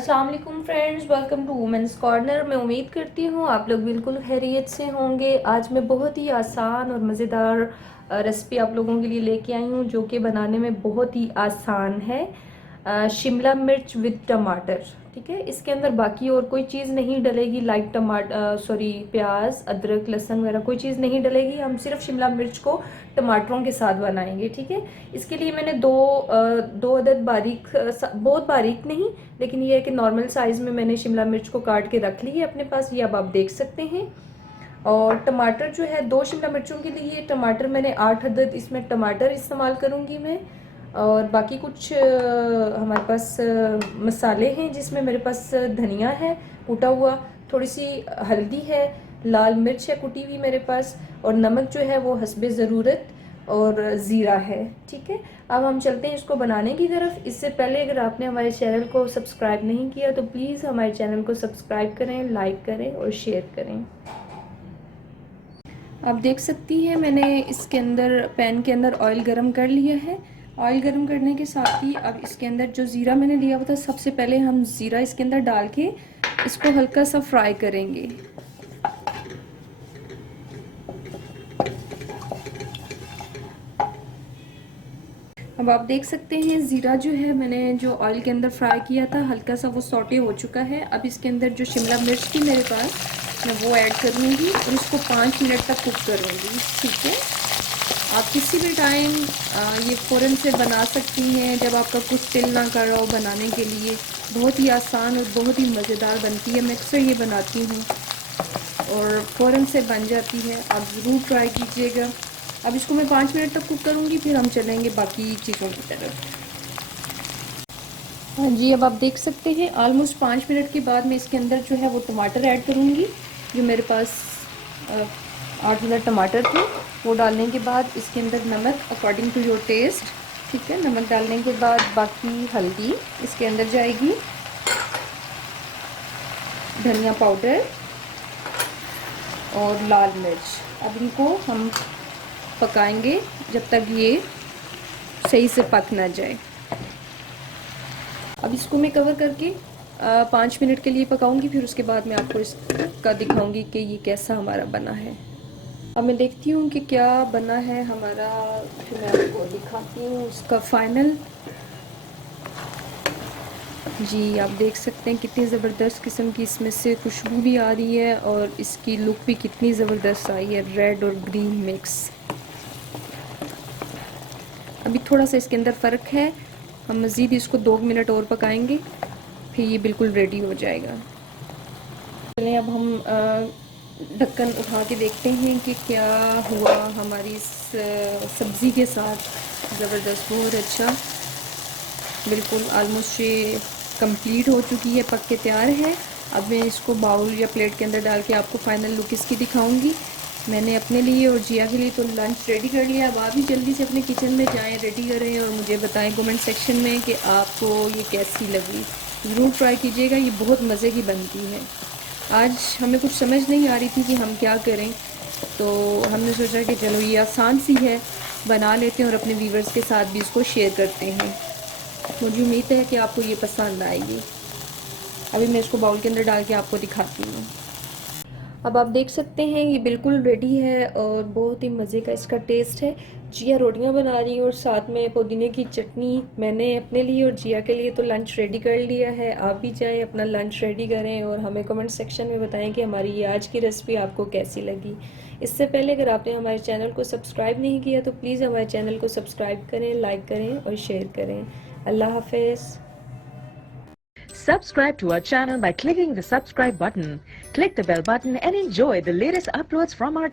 अस्सलाम वालेकुम friends, welcome to women's corner. मैं उम्मीद करती हूँ आप लोग बिल्कुल खैरियत से होंगे। आज मैं बहुत ही आसान और मज़ेदार रेसिपी आप लोगों के लिए लेके आई हूँ जो कि बनाने में बहुत ही आसान है। शिमला मिर्च विद टमाटर। ठीक है, इसके अंदर बाकी और कोई चीज़ नहीं डलेगी, लाइक प्याज अदरक लहसुन वगैरह कोई चीज़ नहीं डलेगी। हम सिर्फ शिमला मिर्च को टमाटरों के साथ बनाएंगे। ठीक है, इसके लिए मैंने दो अदद बारीक, बहुत बारीक नहीं, लेकिन ये है कि नॉर्मल साइज़ में मैंने शिमला मिर्च को काट के रख ली है अपने पास, ये अब आप देख सकते हैं। और टमाटर जो है, 2 शिमला मिर्चों के लिए टमाटर मैंने 8 अदद इसमें टमाटर इस्तेमाल करूँगी मैं। और बाकी कुछ हमारे पास मसाले हैं, जिसमें मेरे पास धनिया है कूटा हुआ, थोड़ी सी हल्दी है, लाल मिर्च है कुटी हुई मेरे पास, और नमक जो है वो हस्बे ज़रूरत, और ज़ीरा है। ठीक है, अब हम चलते हैं इसको बनाने की तरफ। इससे पहले अगर आपने हमारे चैनल को सब्सक्राइब नहीं किया तो प्लीज़ हमारे चैनल को सब्सक्राइब करें, लाइक करें और शेयर करें। आप देख सकती हैं मैंने इसके अंदर पैन के अंदर ऑयल गरम कर लिया है। ऑयल गरम करने के साथ ही अब इसके अंदर जो ज़ीरा मैंने लिया हुआ था, सबसे पहले हम ज़ीरा इसके अंदर डाल के इसको हल्का सा फ्राई करेंगे। अब आप देख सकते हैं ज़ीरा जो है मैंने जो ऑयल के अंदर फ्राई किया था, हल्का सा वो सौटे हो चुका है। अब इसके अंदर जो शिमला मिर्च थी मेरे पास, मैं वो ऐड करूँगी और इसको 5 मिनट तक कुक करूँगी। ठीक है, आप किसी भी टाइम ये फ़ौरन से बना सकती हैं, जब आपका कुछ दिल ना कर रहा हो बनाने के लिए। बहुत ही आसान और बहुत ही मज़ेदार बनती है। मैं अक्सर ये बनाती हूँ और फ़ौरन से बन जाती है, आप ज़रूर ट्राई कीजिएगा। अब इसको मैं 5 मिनट तक कुक करूँगी, फिर हम चलेंगे बाकी चीज़ों की तरफ। हाँ जी, अब आप देख सकते हैं ऑलमोस्ट 5 मिनट के बाद मैं इसके अंदर जो है वो टमाटर ऐड करूँगी। जो मेरे पास 8 टमाटर थे, वो डालने के बाद इसके अंदर नमक अकॉर्डिंग टू योर टेस्ट। ठीक है, नमक डालने के बाद बाकी हल्दी इसके अंदर जाएगी, धनिया पाउडर और लाल मिर्च। अब इनको हम पकाएंगे जब तक ये सही से पक ना जाए। अब इसको मैं कवर करके 5 मिनट के लिए पकाऊंगी, फिर उसके बाद मैं आपको इसका दिखाऊंगी कि ये कैसा हमारा बना है। अब मैं देखती हूँ कि क्या बना है हमारा, फिर मैं आपको दिखाती हूँ उसका फाइनल। जी, आप देख सकते हैं कितनी ज़बरदस्त किस्म की इसमें से खुशबू भी आ रही है और इसकी लुक भी कितनी ज़बरदस्त आई है, रेड और ग्रीन मिक्स। अभी थोड़ा सा इसके अंदर फ़र्क है, हम मज़ीद इसको 2 मिनट और पकाएंगे, फिर ये बिल्कुल रेडी हो जाएगा। चलिए अब हम ढक्कन उठा के देखते हैं कि क्या हुआ हमारी इस सब्ज़ी के साथ। ज़बरदस्त, बहुत अच्छा, बिल्कुल ऑलमोस्ट ये कंप्लीट हो चुकी है, पक के तैयार है। अब मैं इसको बाउल या प्लेट के अंदर डाल के आपको फाइनल लुक इसकी दिखाऊंगी। मैंने अपने लिए और जिया के लिए तो लंच रेडी कर लिया। अब आप भी जल्दी से अपने किचन में जाएं, रेडी करें और मुझे बताएं कमेंट सेक्शन में कि आपको ये कैसी लगी। ज़रूर ट्राई कीजिएगा, ये बहुत मज़े की बनती है। आज हमें कुछ समझ नहीं आ रही थी कि हम क्या करें, तो हमने सोचा कि चलो ये आसान सी है, बना लेते हैं और अपने व्यूवर्स के साथ भी इसको शेयर करते हैं। मुझे उम्मीद है कि आपको ये पसंद आएगी। अभी मैं इसको बाउल के अंदर डाल के आपको दिखाती हूँ। अब आप देख सकते हैं ये बिल्कुल रेडी है और बहुत ही मज़े का इसका टेस्ट है। जिया रोटियां बना रही है और साथ में पुदीने की चटनी। मैंने अपने लिए और जिया के लिए तो लंच रेडी कर लिया है। आप भी जाएं अपना लंच रेडी करें और हमें कमेंट सेक्शन में बताएं कि हमारी ये आज की रेसिपी आपको कैसी लगी। इससे पहले अगर आपने हमारे चैनल को सब्सक्राइब नहीं किया तो प्लीज़ हमारे चैनल को सब्सक्राइब करें, लाइक करें और शेयर करें। अल्लाह हाफिज़। Subscribe to our channel by clicking the subscribe button. Click the bell button and enjoy the latest uploads from our